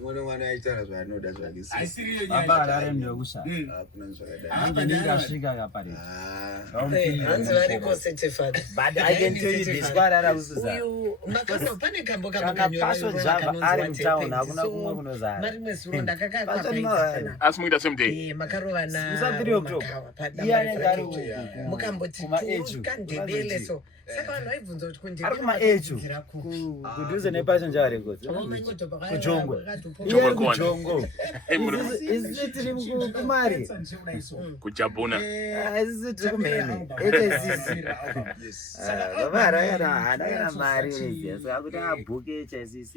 mwana aitara zvanoda zvake baba rare ndokusha hakuna zvakadai ndingasvika kapari hanzi variko certified but I can tell you this kwarara kusuza uyu makano pane kambo paso java ari mtown hakuna kumwe kunozara marimwe zuro ndakakakwa asi muita same day makarova na Usatiri o'clock. Iya ngari mukamboti kandebele so saka vanhu vaibvunza kuti kundebele ari kuma eju kudhuze nepassenger records kujongo iye kujongo isi tiri kumari kujabuna isi tiri kumheni HSCC baba arayana hana mari saka kuti abhuke HSCC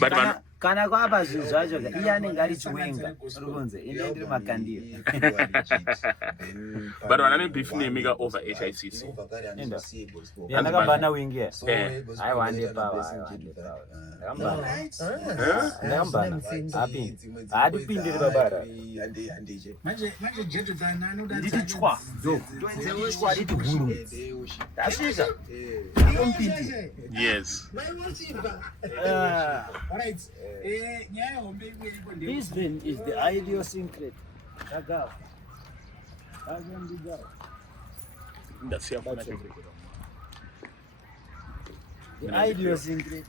but kana kwapa zvinhu zvacho iye anenge ari chiwenga urikunze ine ndiri makandira but vanane beef nemika over HICC ndakambana wingi aiwande pawa ndakambana haatipindiri babara nditi chwa chwa riti huru ndasvika akompindiri yes This then is the idiosyncrasy. The idiosyncrasy.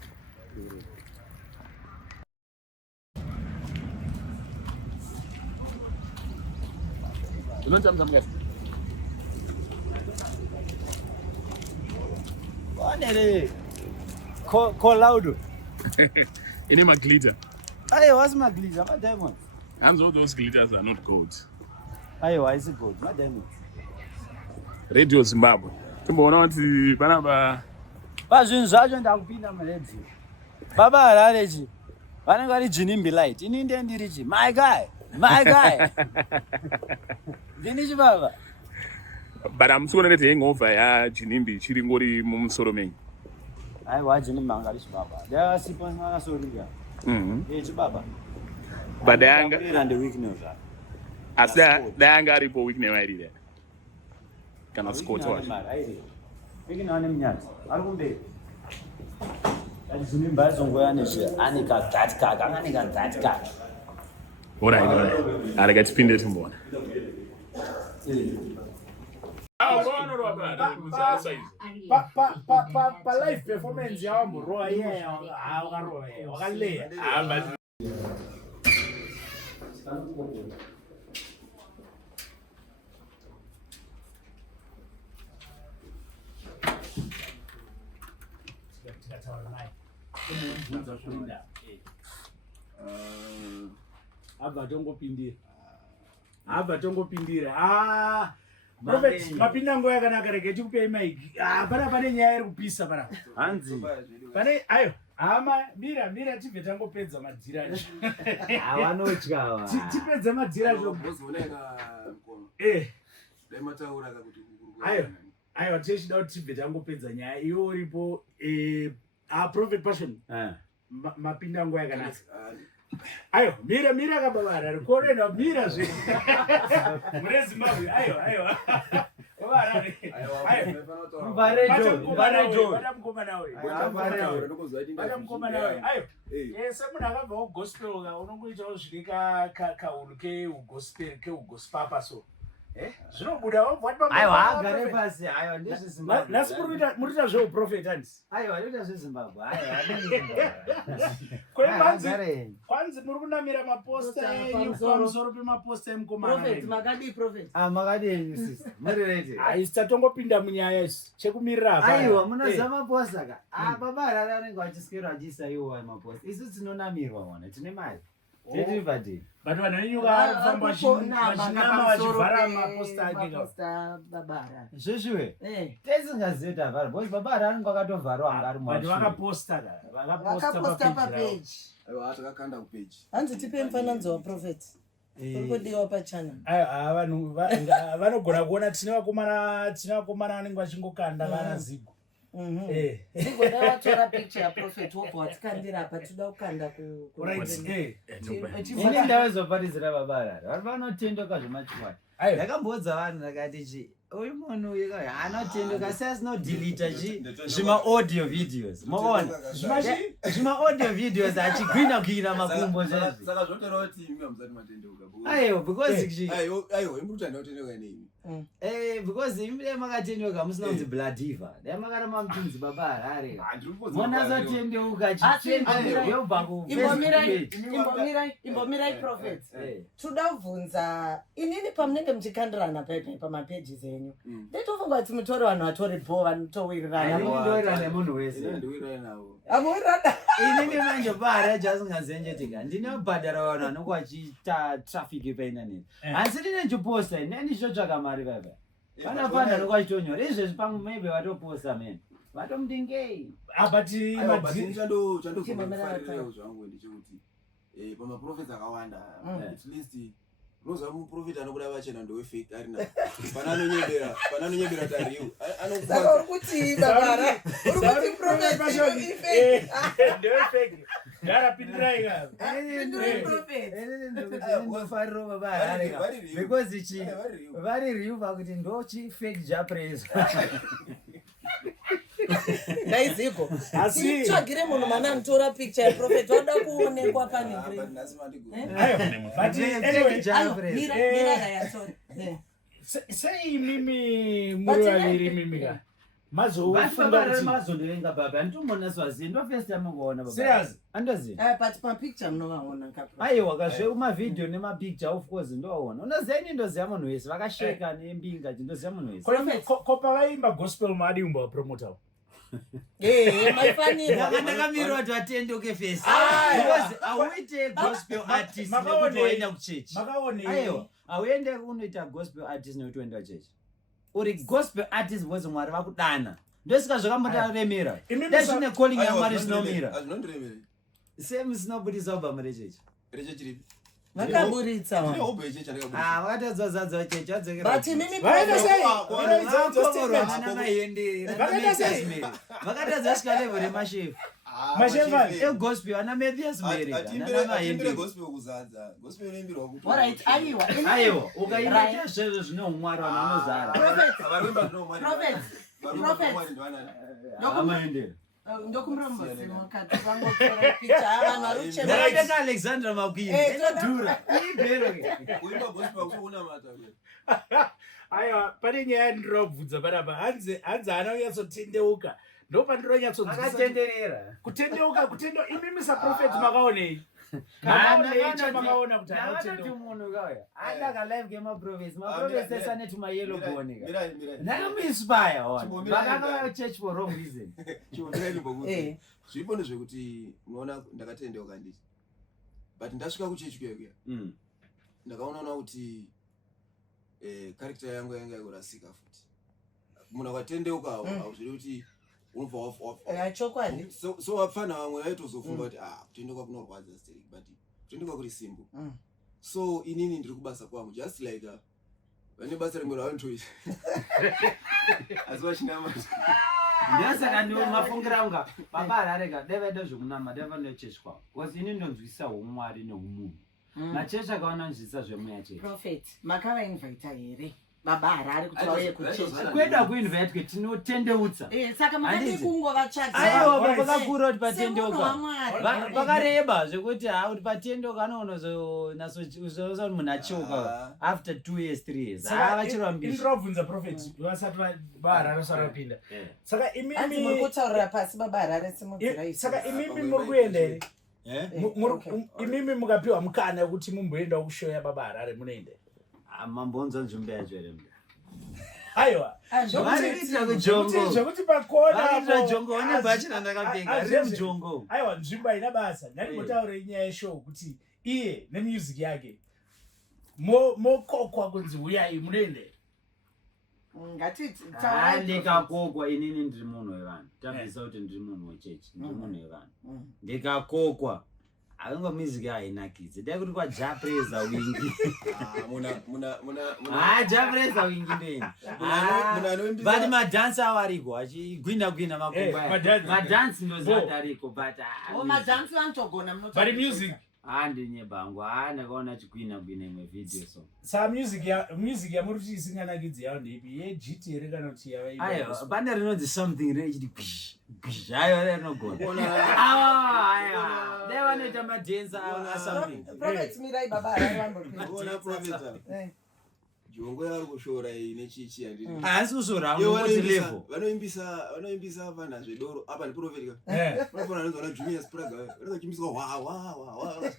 Call loud. ine maglitter. Aye, what's my glitter? My diamonds. And all those glitters are not gold. Aye, why is it gold? My diamonds. Radio Zimbabwe. Timboona kuti panapa Pazvinhu zvacho ndakupinda muredio. Baba Hararechi. Vanenge vari Jinimbi Light. Ini ndiye ndirichi. My guy. Ndinichi baba. but amusikuona neti hangover yaJinimbi chiri ngori mumusoro menyu. Aye, why Jinimbi mangari chibaba. Ndasipo nganasorika. Chibaba. But danga and the weakness. asi danga aripo week newairira kana Scott wacho Ikina nemnyati. Arikumbe. Jinimbi azongoya nezve anika gatka kanganika gatka. alright arega tipinde timboona pa live performance yawamborova iye wakarova wakaleya abva tongopindira Prophet mapinda nguva yakanaka rege tikupei maiki pane nyaya iri kupisa para Hanzi. pane ayo hama mira tibve tangopedza madzira Havanotya. tipedza madzira aiwa tichida kuti tibve tangopedza nyaya iwe uripo Prophet Passion mapinda nguva yakanaka ayo mira kababara rikorena mira zve mune Zimbabwe ayo semunhu akabva kugospel unongoitawo zvine kahunu keugospapa so zvinobuda Agare pasi. nasi murita zveuprofet handisi Anoita zveZimbabwe. kwanzi muri kunamira maposta enyu pamusoro pemaposta emukomana Makadini sister. Muri ready? haisi tatongopinda munyaya isi chekumirira Aiwa, munoziva maposta ka. Baba Harare anenge vachiswera vachiisaiwa maposta. Isu tinonamirwa wana, tine mari. Tiri vadini. but vanhu venyu varikufamba vachinama vachivhara maposta ake Zvizviwe. Tesingazivi tavhara. Because Baba Harare anenge akatovharwa anga ari but vakaposta papage takakanda kupeji hanzi tipe mufananidzo waprofeti uri kudiwa pachana vanhu vanogona kuona tine vakomana vanenge vachingokanda vana zigo ndigoda watora picture yaprofeti wobva watikandira apa tinoda kukanda ini ndavazoparidzira Baba Harare vari vanotendoka zvemachikwai. Ndakamboudza vanhu ndakati uyu munhu anotendoka sasino delete zvima audio videos maona zvima audio videos achigwina makumbo zvezvi saka zvotora kuti imi hamuzati matendeuka ayo because ayo imbuto anotendeuka neimi because imi makatendeuka musina kunzi Bladiva dai makaramba mutunzi baba Harare mona zotendeuka chitendeuka imbomirai Prophet toda kubvunza inini pamunenge muchikandirana pamapages enyu ndetofunga kuti mutori vanhu vatori bho vanotowirirana ndowirirana nemunhu wese amuwirirana inini manje bara jasingazenjetika ndinobhadhara vanhu vanonge vachiita traffic painternet asi ndine chiposta ndishotsvaka mari baba panapana vanonge vachitonyora izvezvi pamwe maybe vatoposta mene vatomudingei chandozvandofarirewo zvangu ndechekuti pamaprofits akawanda at least unoziva muprofita anokuda vachena ndowefake arina pana anonyembera tariu anokuti babara urikuti prophet ndowefake ndarapindirai ngazo ndofariro baba Harare because vari riu vakuti ndochifake japresa naiziko tsvagire munhu mana anotora picture yeprofeti wada kuonekwa sei mimi muri vaviri mimika mazondovenga baba anditomona swazi ndo first time ngoona baba andoziva but pamapicture munovaona aiwa kazve umavhidhio nemapicture of course ndoona unoziva ini ndoziva munhu wese vakasheka nembinga ndoziva munhu wese kopavaimba gospel maadi umba wapromotawo ndakamirwa kuti vatendoke first because auite gospel artist nekuti waenda kuchechi aiwa auende unoita gospel artist nekuti waenda kuchechi uri gospel artist because mwari vakudana ndosika zvakambotaremera dazvine calling yamwari zvinomira same sinobudisa ubva murechechi vakaburitsa vakatadza zadza vachechi vakatadza svika level remashefu egospel ana Mathias Mary aiwa ukaita zvezvo zvine umwari vanhu vanozara ndakatenga Alexandra Makwini inodhura aiwa pane nyaya yandirovhudza panapa hanzi anonyatsotendeuka ndo pandinonyatsotendeuka imimi saprofeti makaonei makaona kuti anototi munhu kauya adaka live gemaprofesi maprofesi esane tumayelo bone ndakamuinspire vakanga church for wrong reason zvipo ndezvekuti unoona ndakatendeuka nditi but ndasvika kuchechi kuya ndakaonaona kuti character yangu yanga yakurasika futi munhu akatendeuka hauzviri kuti unobva chokwadi so vapfana vamwe vaitozofunga kuti kutendeuka kunorwadza still but kutendeuka kuri simple so inini ndiri kubasa kwangu just like vane basa rimwe ravantoita asi vachinamata ndosaka ndimafungira unga baba Harare devede zvekunama devandochechi kwavo because ini ndonzwisa umwari neumunhu machechi akaona nzvisa zvemweya chechi prophet makavainvita here baba Harare kuti vauye kuchechi kweda kuinvite tinotendeutsa saka makadi kungovatsvaga aiwa vakakura kuti patendeuka vakareba zvekuti kuti patendeuka anoonazonasozoti munhu achiuka after 2 years 3 years vachirambisa ndinobvunza prophet vasati baba Harare sarapinda saka imimi muri kutaurira pasi baba Harare simudzira saka imimi muri kuenda here imimi mukapiwa mukana kuti mumboenda kushoya baba Harare munoenda mambonzo nzvimbo yacho here aiwa zvekuti pakona jongo one bachina ndakapfeka riri mujongo aiwa nzvimbo haina basa ndandimbotaurei nyaya yeshow kuti iye nemusic yake mokokwa kunzi uyai munoende ndikakokwa inini ndiri munhu wevanhu tabvisa kuti ndiri munhu wechechi ndiri munhu wevanhu ndikakokwa akunga music hainakidzi dai kuti kwajapreza wingi japreza wingi ndeni but madansi avo ariko achigwina makomba madansi ndozati ariko but madansi vanotogona but music Handi nyebangu ndakaona chikwina imwe video so. Sa music ya muri chisinganakidzi yawo ndepi ye GT ere kana kuti yava. Ayo banda rinodzi something rechiti kwish. Ayo rinogona. Ayo. Deva noita madenza something. Prophet Mirai baba arambopinda. Ona prophet. Jongo yari kushora ine chichi yandiri. Asi kushora ngoti level. Vanoimbisa vana zvedoro apa ni prophet ka. Vanofana nzona Junior Spraga. Vanochimbiswa wa.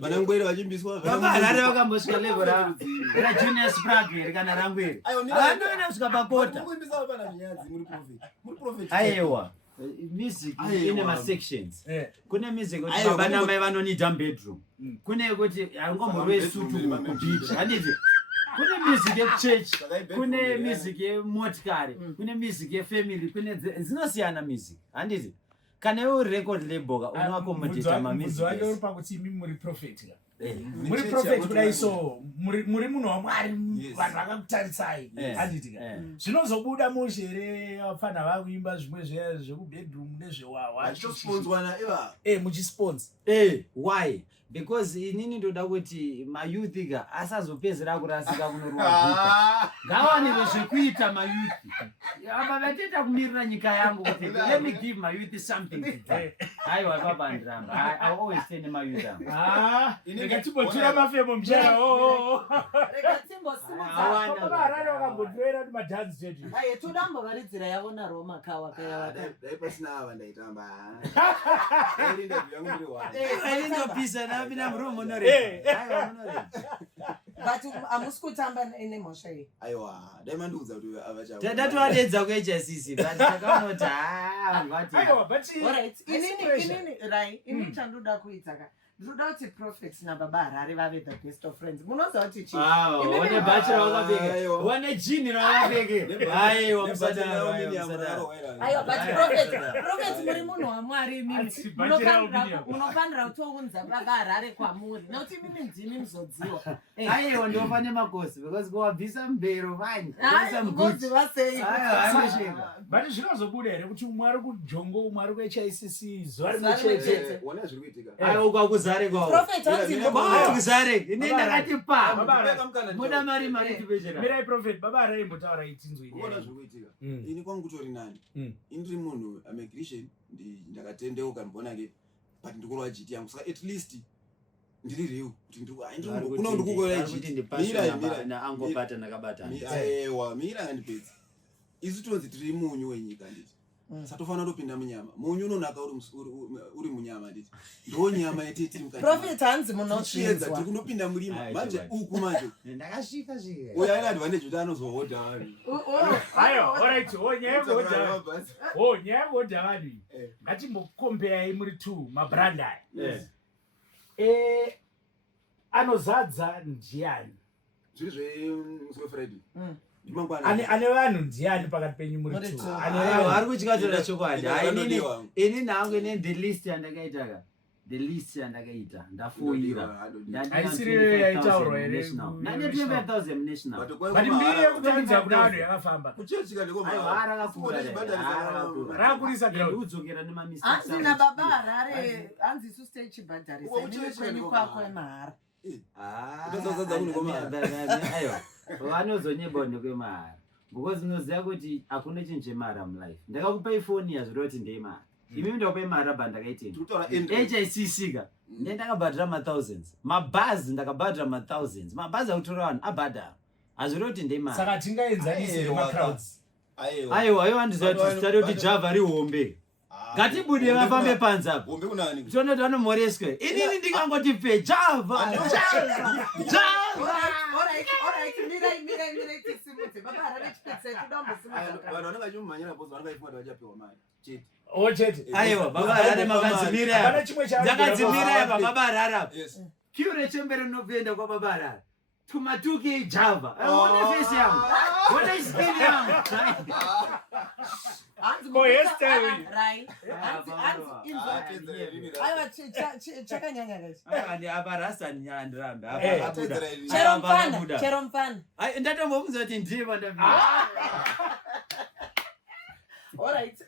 Vana ngwere vachimbiswa. Baba arare vakambosvika level ra Junior Spraga kana rangwere. Vandoenda kusvika pakota. Kuimbisa vana nyadzi muri prophet. Aiwa. Music ine ma sections. Kune music kuti baba namai vanonida bedroom. Kune kuti angomborwe sutu kubeach. Handiti. Kune music yechurch, kune music yemotikari, kune music yefamily, kune dzinosiyana music. Handiti. Kana iwe record label unoaccommodate ma music. Muzwa uri pakuti imi muri prophet ka. Muri prophet kudai so muri munhu waMwari vanhu vakakutarisai. Handiti ka. Zvinozobuda mushere vafana vakuimba zvimwe zvekubedroom nezvewawa. Sponswana iva. Muchisponsor. Why? Because inini ndoda kuti ma youth ka asazopezera kurasika kunorwa guta. Ngawane zvekuita ma youth. Aba vateta kumirira nyika yangu kuti let me give my youth something to do. Aiwa baba ndiramba. I always tell my youth. Ndikachibotura mafemo mjera. Rekatimbo simudza. Baba arare vakambodwera kuti madance chechi. Aye tudambo varidzira yavona Roma kawa kaya. Dai pasina ava ndaitamba. Elinda yangu ndiri wa. Elinda pisa na mina mrumo nore. Aiwa nore. But amuskutamba ine mosha iyi. Aiwa, dai manduza kuti avacha. Tadatu adedza kuHSCC but takaonota ngati. Aiwa, but alright, inini right, inini chanduda kuita ka. Ndoda kuti prophets na baba Harare vave the best of friends. Munoza kuti chi. One bachelor wakapeke. One jini wakapeke. Aiwa msadara. Ayo but prophet muri munhu waMwari mimi. Munofanira kutounza baba Harare kwamuri. Nokuti mimi ndimi muzodziwa. Aiwa ndofane makosi because kuwabvisa mbero vani. Ngozi vasei. But zvinozobuda here kuti umwari kujongo umwari kuHICC zuva rimwecheche. Wona zviri kuitika. Aiwa kwakuzare kwawo. Prophet hanzi kwakuzare. Ine ndakati pa. Muda mari tibejera. Mirai prophet baba Harare imbotaura itinzwi. Wona zviri kuitika. Ini kwangu kutori nani. Indiri munhu I'm Christian ndakatendeuka ndibona ke but ndikurwa GT yangu saka at least ndiri reu kuti kuno ndikukwera GT. Mira angobata nakabata. Aiwa mira ngandipedza. Isu tonzi tiri munyu wenyika nditi. Satofana topinda munyama. Munyu unonaka uri munyama nditi. Ndo nyama yetiti mukati. Prophet hanzi munochiedza tiri kunopinda murima. Manje uku manje. Ndakasvika zvike. Uya ina advantage kuti anozohoda vanhu. Ayo, alright. Nyaya yehoda vanhu. Ngatimbokomberai muri two mabranda. Anozadza ndiani? Zviri zve Friday. Ane vanhu ndiani pakati penyu muri two? Ari kuchikatora chokwadi. Ini nangu ine the list yandakaita ka. The list yandakaita ndafoira. Aisiri yaitaurwa here. Nane 25,000 national. But mbiri yekutambidza kuna vanhu yakafamba. Kuchechika ndiko mara. Aiwa arakakura. Rakurisa ground. Udzokera nema mistakes. hanzi na baba Harare hanzi isu stage chibhadharisa inini kwenyu kwako emahara. Utazadzadza munhu kwamara. Aiwa. Vanozonyeba ndokwemahara. Because unoziva kuti hakuna chinhu chemahara mulife. Ndakakupa ifoni yazviroti ndeimahara. Imi ndakupa imahara bandakaitenga. HICC ka ndakabhadhara ma-thousands. Mabhazi ndakabhadhara ma-thousands. Mabhazi akutora vanhu abhadhara. Hazviroti ndeimahara. Saka tingaenzanise macrowds. Aiwa iwo handiziva kuti zitari kuti Java rihombe. Ngatibude vafambe panze apo. Hombe kunani? Tionoti vanomhoreswa. Inini ndingangoti pe Java. Mirai tisimudze baba Harare chipedza tudambo simudze. Vanhu vanenge vachimumhanyira bhozi vanenge vachifunga kuti vachapiwa mari. Chete. Chete. Aiwa baba Harare makadzimira. Ndakadzimira apa baba Harare. Yes. Kiure chembere rinobvenda kwa baba Harare. Tumatuke Java. One face yangu. One skin yangu. Hanzi hairstyle. Right. Aiwa chakanyanya kachi. Andi apa rasa nyandirambe. Apa abuda. Chero mfana. Ai ndatombomuza kuti ndiva ndabva. Alright.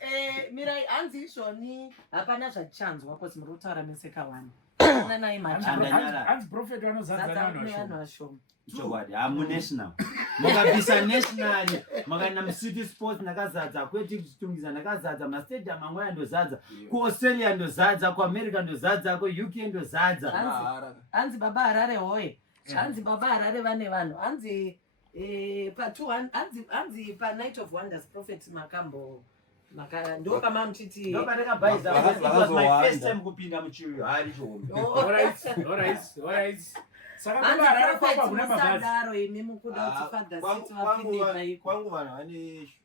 Mirai hanzi izvoni hapana zvachanzwa because muri kutaura meseka one. Nana machi. Hands prophet vanozadza vanhu vashoma. Chokwadi national mukabvisa national makaenda mucity sports ndakazadza kweti kutungisa ndakazadza mastadium amwe andozadza kuaustralia ndozadza kuamerica ndozadza kuuk ndozadza hanzi baba Harare hoye hanzi baba Harare vane vanhu hanzi hanzi pa night of wonders prophet makambo ndo kama mtiti ndo ndakabaiza was my first time kupinda muchiuyo hari chombe alright saka baba Harare kwa kuna masadaro imi mukuda kuti father situ vapindika iko kwangu vanhu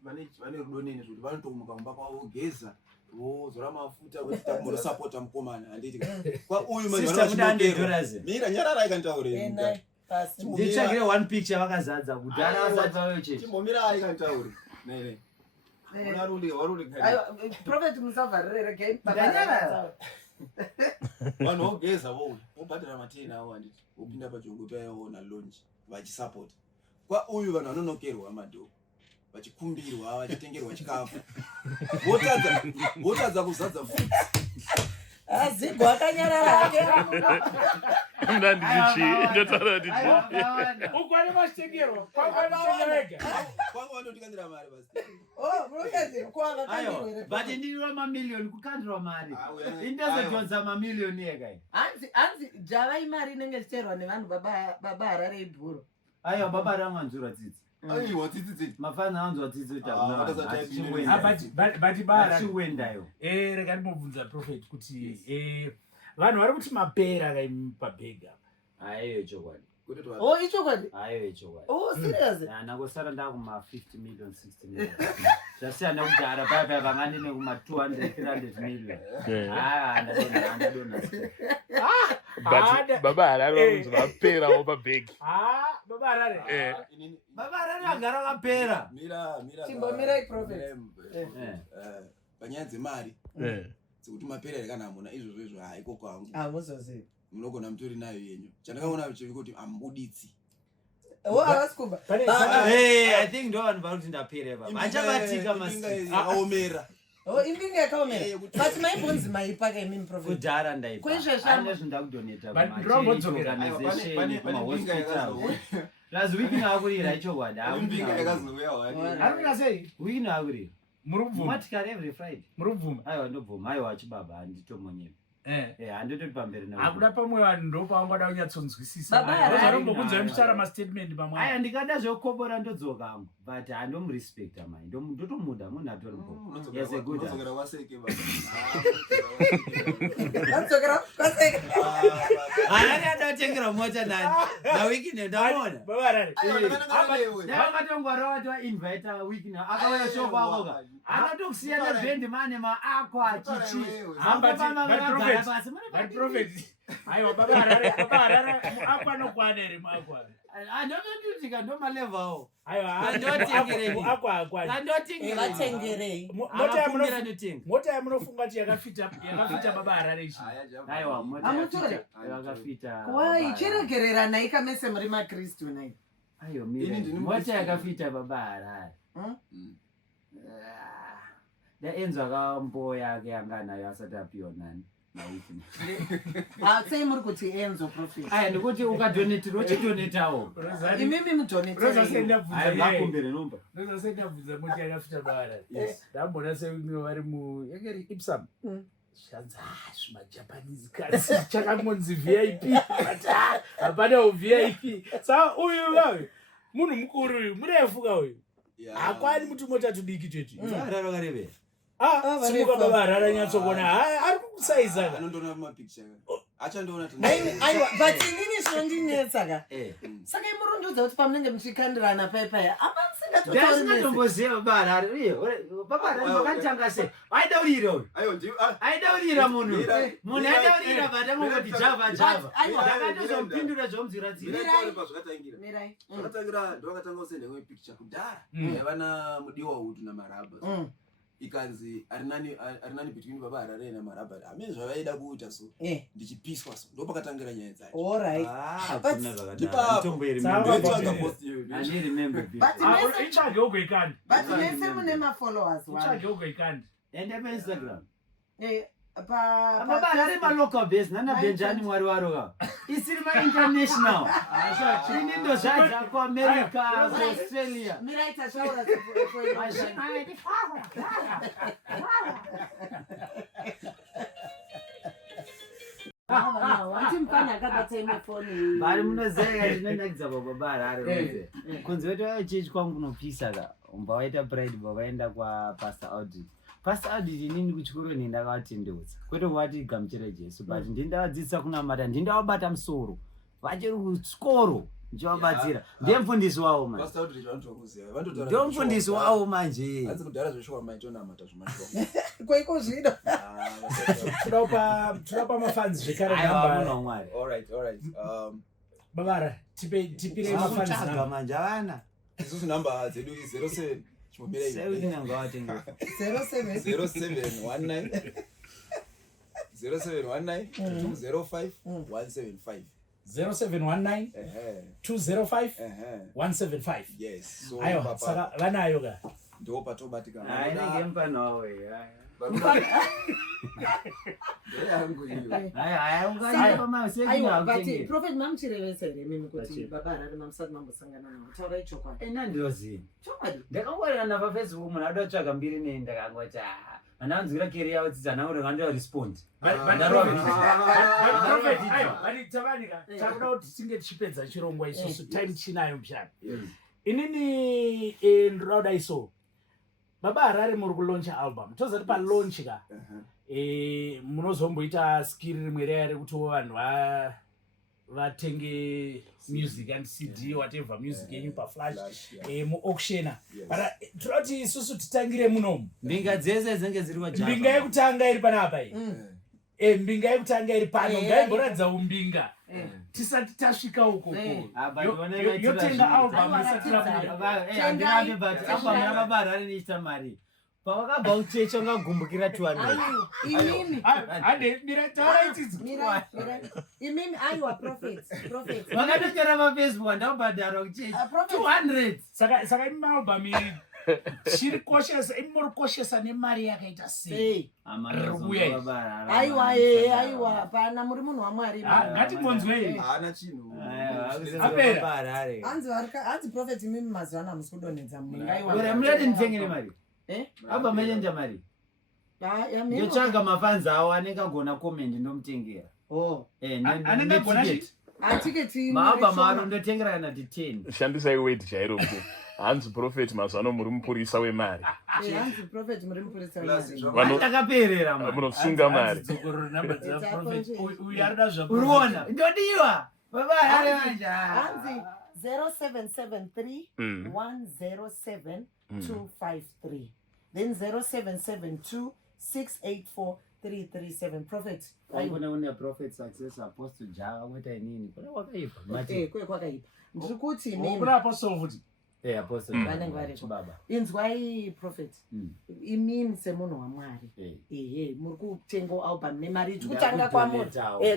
vane rudo nini kuti vanotomuka mumba kwavo vogeza vozora mafuta kuita kumurosapota mukomana handiti kwa uyu mira nyarara ikantaurira ndichakire one picture vakazadza kudhara vasati vauyo chechi chimbomira aikantauri nene prophet musavharire game vanhu vogeza vobhadhara mateni avo handiti vopinda pachongo paiona launch vachisapota kwa uyu vanhu vanonokerwa madho vachikumbirwa vachitengerwa chikafu votadza kuzadza futi Zigo akanyarara hake. Ndotaura ndichi. Ukwani mashtegero. Kwangu vandotikandira mari basi. Oh, brokezi kwa vakandira. But ndiriwa mamillion kukandira mari. Indazojonza mamillion yega. Anzi java imari inenge sterwa nevanhu baba Harare ibhuro. Ayo baba Harare anzura tsitsi. Ayi watitsitsi. Mafana anzwa tsitsi uta. But bara chiwendayo. Rega ndimobvunza prophet kuti vanhu vari kuti mapera kaipabhega. Ayo chokwadi. Oh, ichokwadi. Ayo chokwadi. Oh, serious? Ndangosara ndakuma 50 million 60 million. Zvasiyana kudhara paya vangani nekuma 200 300 million. Andadona. But baba Harare vanonzi vapera wapabhegi. Baba Harare. Baba Harare agara vakapera. Mira. Chimbomira iprofit. Panyaya dzemari. Dzekuti mapera rekana hamuna izvozvo haiko kwangu. Hamuzozivi. Munogona mutori nayo yenyu. Chandakaona chiri kuti ambuditsi. Oh, avasikuba. I think ndo vanhu vari kuti ndapera baba. Achabatika masi. Aomera. Oh, imbinga yakaomera. But maibvunzi maipaka imini prophet. Kudhara ndaipa. Kwezvezvamo ndakudoneta kuma Last week nakurira ichokwadi. Imbinga yakazouya wani. Arina sei? Week nakurira. Murubvuma. Matikari every Friday. Murubvuma. Aiwa ndobvuma. Aiwa achibaba handitomonyera. Handitoti pamberi na. Akuda pamwe vanhu ndopavangada kunyatsonzwisisa. Baba Harare arombokunzwa muchara mastatement pamwe. Aya ndikada zvokobora ndodzoka hangu. But handomurespecta mai. Ndotomuda munhu atoripo. Yes, a good. Ndodzokera waseke baba. Ndodzokera waseke. Harare adatengera mota nani. Na weekend ndamona. Baba Harare. Ndakatongwara watwa invite weekend. Akauya shop akoka. Akatokusiyana band mane maakwa chichi. But prophet. Aiwa baba Harare akwanokwana ere makwana. Andototika ndo malevel awo. Aiwa andotengerei. Akwa. Andotengerei. Vatengerei. Mota yamunofunga kuti yakafita baba Harare ichi. Aiwa mota yakafita. Wai chiregerera nai kamese muri maKristu nai. Ayo mira. Mota yakafita baba Harare. Ndaenza kamboya yake anganayo asati apiwa nani. Sei muri kuti Enzo prophet. Aya ndikuti ukadonetira uchidonetawo. Imimi mudonetera. Vakumbire nomba. Ndozasendabvunza moti yakafita baba Harare. Ndambona seimwe vari mu yakeri Ipsam. Shanza zvimajapanese kasi chakangonzi VIP. Hapana VIP. Saka uyu wawe munhu mukuru uyu murefuka uyu. Hakwani muti mota tudiki tweti. Harare karebe. Simuka baba Harare nyatsokuona ari kukusaiza anondona mapicture achandoona aiwa but inini zvondinetsa ka saka imurundudza kuti pamunenge muchikandirana paya ndasingatomboziva baba Harare uye baba Harare makatanga sei aidaurira aidaurira munhu aidaurira but angongoti java ndakatozomupindura zvomudziratsira zvakatangira ndovakatanga kusenda imwe picture kudhara yavana mudiwa utu namarabha ikanzi arinani between baba Harare namarabha amene zvavaida kuita so ndichipiswa so ndopakatangira nyaya dzacho. Alright. But mese mune ma followers wanu. Ende pa Instagram. Mabara ari local base nana Benjani mwari waro. Isiri international. Ini ndo zvaja ku America, Australia. Miraita shaura Watimpana akabata imefoni. Bari munozeka zvinonakidza babara ari. Kunze weto chechi kwangu kunopisa ka. Umba waita pride bavaenda kwa Pastor Audrey. Pastor Audrey nini kuchikoro ndakavatendeusa. Kwete wati gamuchira Jesu but ndindadzidzisa kunamata ndindavabata musoro. Vachiri kuchikoro ndivabatsira. Ndiye mufundisi wavo manje. Pastor Audrey vanotokuzia. Vanototara. Ndiye mufundisi wavo manje. Hanzi kudhara zveshoko maitonamata zvemashoko. Kwaiko zvino. Tunapa mafans zvekare namba. Alright. Babara, tipire mafans namba manje avana. Isusu namba dzedu 07 chimobira ivi. 0719 205 175. 0719 205 175. Yes. So ayo saka vanayo ka ndo patobatika hainenge mpano wawe but prophet mamchirevesere mimi kuti babara ari mamsati mambosangana nawo taurai chokwadi nandinoziva chokwadi ndakangwarira paFacebook munhu ada kutsvaga mbiri nei ndakangoti ananzwira keri yavo tsitsana uri ngandira respond takuda kuti tinge tichipedza chirongwa isusu time chinayo mshana inini ndoda iso baba Harare muri kulauncha album tozati pa launch ka munozomboita skill rimwe rere kuti vanhu vatenge music and CD whatever music yenyu pa flash mu auctiona but troti isusu titangire munomu mbinga dzese dzinenge dziri wajapa mbinga yekutanga iri panapa iyi mbinga yekutanga iri pano ngaiboradza umbinga tisati tasvika uko yotenga album isati yabuda but album yababa Harare niita mari pavakabva kuchecha ungagumbukira 200 ande mirataura ichidzo imimi aiwa prophet vakatonyora paFacebook andakubhadharwa kuchecha 200 saka imi album iri chiri koshesa imi muri koshesa nemari yakaita sei aiwa hapana muri munhu waMwari ngatimonzwei haana chinhu hanzi prophet imimi mazuva ano hamusi kudonhedza munati nditengere mari abva menyenja mari ndotsvaga mafanzi avo anenge agona comment ndomutengera maabva maro ndotengera kana ti 10 shandisai weight chairo ku hanzi prophet mazano muri mupurisa wemari takaperera munosunga mari uriona ndodiwa baba Harare manja hanzi 0773 107 253 then 0772 684 337 prophet aibona una prophet success apostle jaga weta inini kuna wakaipa mati kwe kwakaipa ndiri kuti mimi kuna apostle futi apostle vanenge vari baba inzwai prophet imimi semunhu waMwari muri kutenga album nemari ichikutanga kwamuri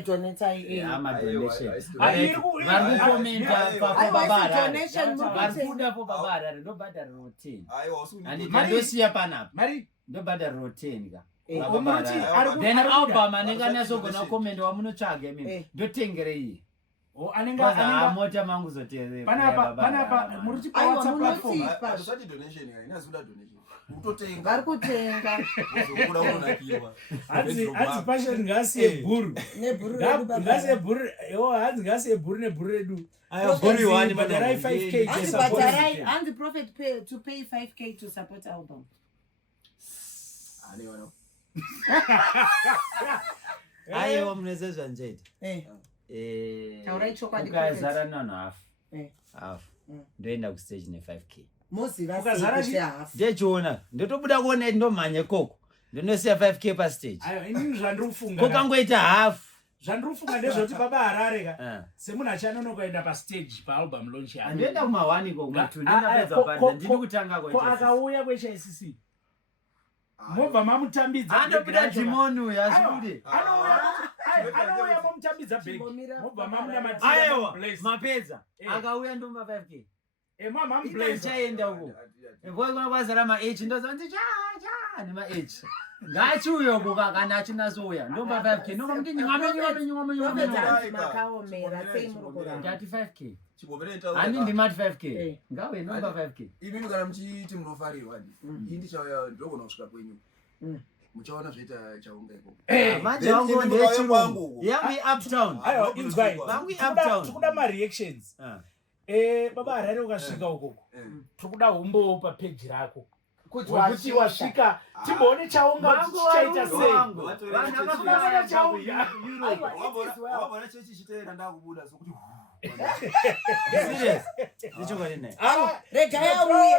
donetai ama donation vari kukomenta pababa Harare vari kuda pababa Harare ndobhadhara 10 anditandosiya panapa mari ndobhadhara 10 ka then album anenge anasogona kukomenta wamunotsvaga mimi ndotengere iye mota mangu zotepanapa muri chipa WhatsApp platform atusati donation inazi kuda donation utotenga vari kutenga uzokuda unonakiwa hanzi passion ngasiye bhuru ngasiye bhuru hanzi ngasiye bhuru nebhuru redu bhuru wani badarai 5k hanzi prophet to pay 5k to support album aiwa munezezva njeita ukazara nanhu hafu ndoenda kustage ne5k ndechiona ndotobuda kuona iti ndomhanya ikoko ndinosiya 5k pastage kokangoita hafu zvandinofunga ndezvoti baba Harare ka semunhu achanonokaenda pastage paalbum launch yake ndoenda kuma1 iko kuma2 ndinapedza padza ndiri kutanga ko akauya kweCICC mobva mamutambidza anobuda dhimonu yazvikude anouya momutambidza bheki mobva mamunamatira aiwa mapedza akauya ndomba 5k mama chaenda uko kwazara ma-h ndozanzi cha nema-h ngachiuyo kuka kana achinasouya ndomba 5k ndomba kuti makaomera sei muri kuramba ndati 5k Chibomereta ani ndimati 5k ngawe ndomba 5k imimi kana muchiti munofarirwa ini ndichauya ndogona kusvika kwenyu muchaona zvoita chaunga iko manje wangu ndechirungu yangu iuptown aiwa inzwai vangu iuptown tikuda mareactions baba Harare ukasvika ukoko tikuda umbopa peji rako kuti wasvika timboone chaunga chichaita sei wabona chechi chiteera ndakubuda sokuti serious ndichokwadi naye regai auye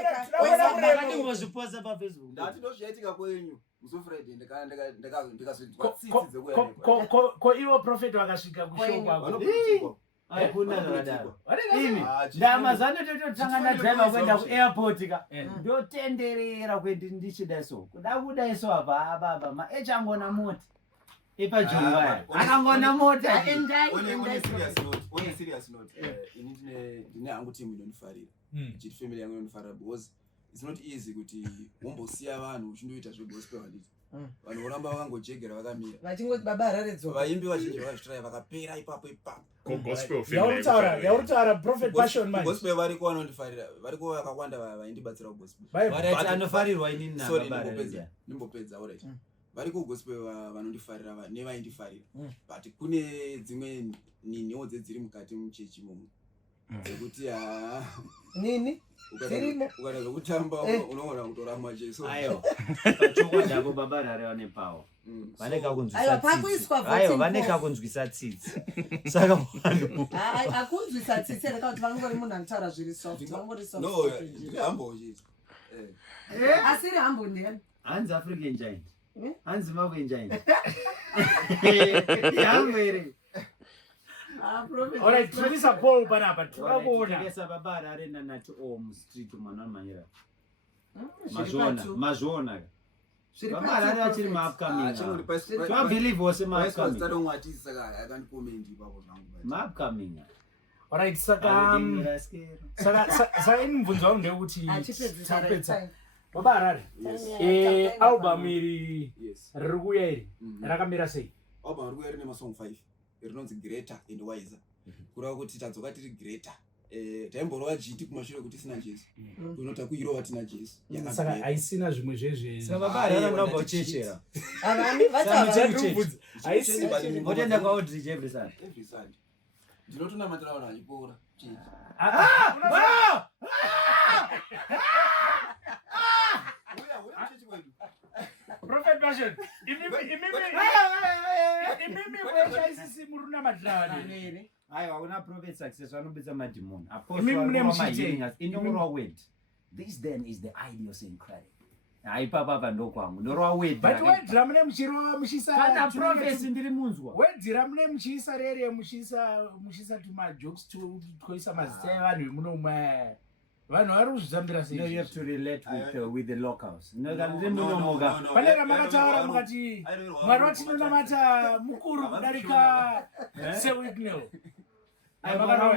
ndakatimbozviposta pafacebook ndati ndozvaitika kwenyu musi Friday ndikazozwa tsitsi dzekuya ko ivo prophet vakasvika kushow kwako aikuna zvakadaro imi ndamazano tototangana driver kuenda kuairport ka ndotenderera kwendi ndichida so kuda kuda iso apa baba ma-h angona mota ipajungwaya akangona mota on a serious note ini ndine hangu timu inonifarira chiti family yangu inonifarira because it's not easy kuti wombosiya vanhu uchindoita zvegospel handiti vanhu voramba vakangojegera vakamira vachingoti baba Harare dzoka vaimbi vazhinji vazvitrai vakapera ipapo yauritaura prophet passion man gospel variko vanondifarira variko vakawanda vaindibatsira kugospel varati anofarirwa inini nimbopedza alright variko gospel vanondifarira nevaindifarira but kune dzimwe ninyewo dzedziri mukati muchechi momo dzekuti nini ukada zvokutamba unoona kutorama jesu ayo pachokwandako baba Harare vane pawa vanekakunzwisa tsitsi saka vanhu akunzwisa tsitsi rekauti vangori munhu anotaura zviri soft vangori softhambochiti asiri hambo ndeni hanzi african giant hanzi zimbabwe giant yangu here alright tulisa Paul panapa tukakuona kesa baba Harare nanati mustreet mwana wamanyira mazvona baba Harare achiri maupcoming believe wose maupcoming alright saka inimubvunzo wangu ndekuti tapedza baba Harare album iri riri kuuya iri rakamira sei album riri kuuya rine masong 5 rinonzi Greater and Wiser kureva kuti tadzoka tiri Greater taimborova GT kumashure kuti isina Jesu kunota kuirova tina Jesu saka haisina zvimwe zvezve saka baba Harare anobva uchechera motenda kwaodrich every Sunday ndinotonamatira vanhu vachipora prophet passion imimi wechaisisi muruna madravani aiwa hakuna prophet success vanobetsa madhimoni apostoinyorwa word this then is the idiosyncratic haipapapa ndokwangu ndorwa word but wedhira mune muchirova muchisa kana prophecy ndiri munzwa wedhira mune muchiisa rere muchiisa tumajokes twoisa mazita evanhu vemunomwe vanhu vari kuzvitambira sei you have to relate with the locals munomoka pane ramakataura mukati mwari watinonamata mukuru kudarika sewignel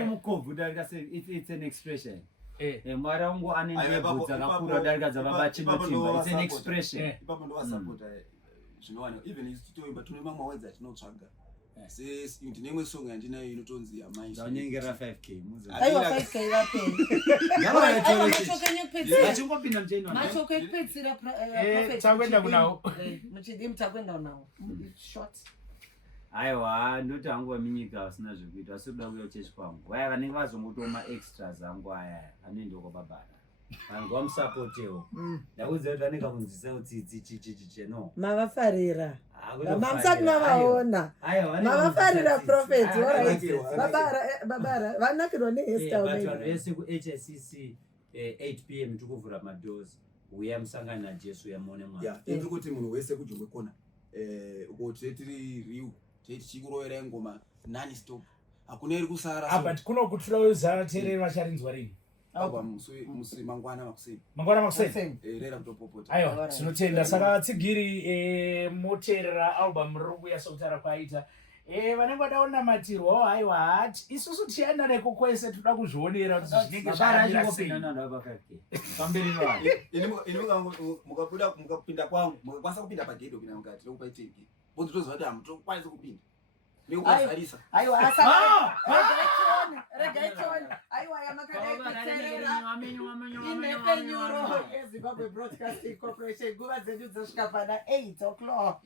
mukobvu kudarika it's an expression mwari wangu ane ndebvu dzakakura kudarika dzababa chinotimba it's an expression ipapo ndovasapota zvinowana even isu titoimba tune mamwe wedzi atinotsvaga ndinemwe song yandinayo inotonzi yamainyengerera 5k aiwa 5k vachingopinda machoko ekupedzisira takwenda kunawo muchidi mutakwenda nawo short aiwa ndoti hangu vaminyika vasina zvekuita vasikuda kuya uchechi kwangu vaya vanenge vazongotoma extras angu aya anoende kwababara vanhu vamusapotewo ndakuziva kuti vanenge vakunzwisa utsitsichichicheno mavafarira mamusati mavaona mavafarira prophet babara vanakirwa nehevanhu vese kuhscc 8 p.m. tikuvhura madoors uya musangana najesu uyamone mwana ndiri kuti munhu wese kujongwe kona uko tiri riu tichikurovera ngoma nani stop hakuna iri kusara but kunokutura wezara tereri vacharinzwa rini musi mangwana makuseni rera kutopopota aiwa tinotenda saka tsigiri moteerera album riri kuuya sokutaura kwaita vanenge vada kunamatirwawo haiwa hati isusu tienda nekukwese toda kuzvionera kuti zvinenge zvakamira sei. Mukapinda kwangu mukakwanisa kupinda pagedhi kupinda mukati ndokupa itiki bodi toziva kuti hamutokwanisa kupinda nekukazarisa. Aiwa regaitoni aiwa yamakadaikuteera inepenyuro yeZimbabwe Broadcasting Corporation nguva dzedu dzosvika pana 8 o'clock.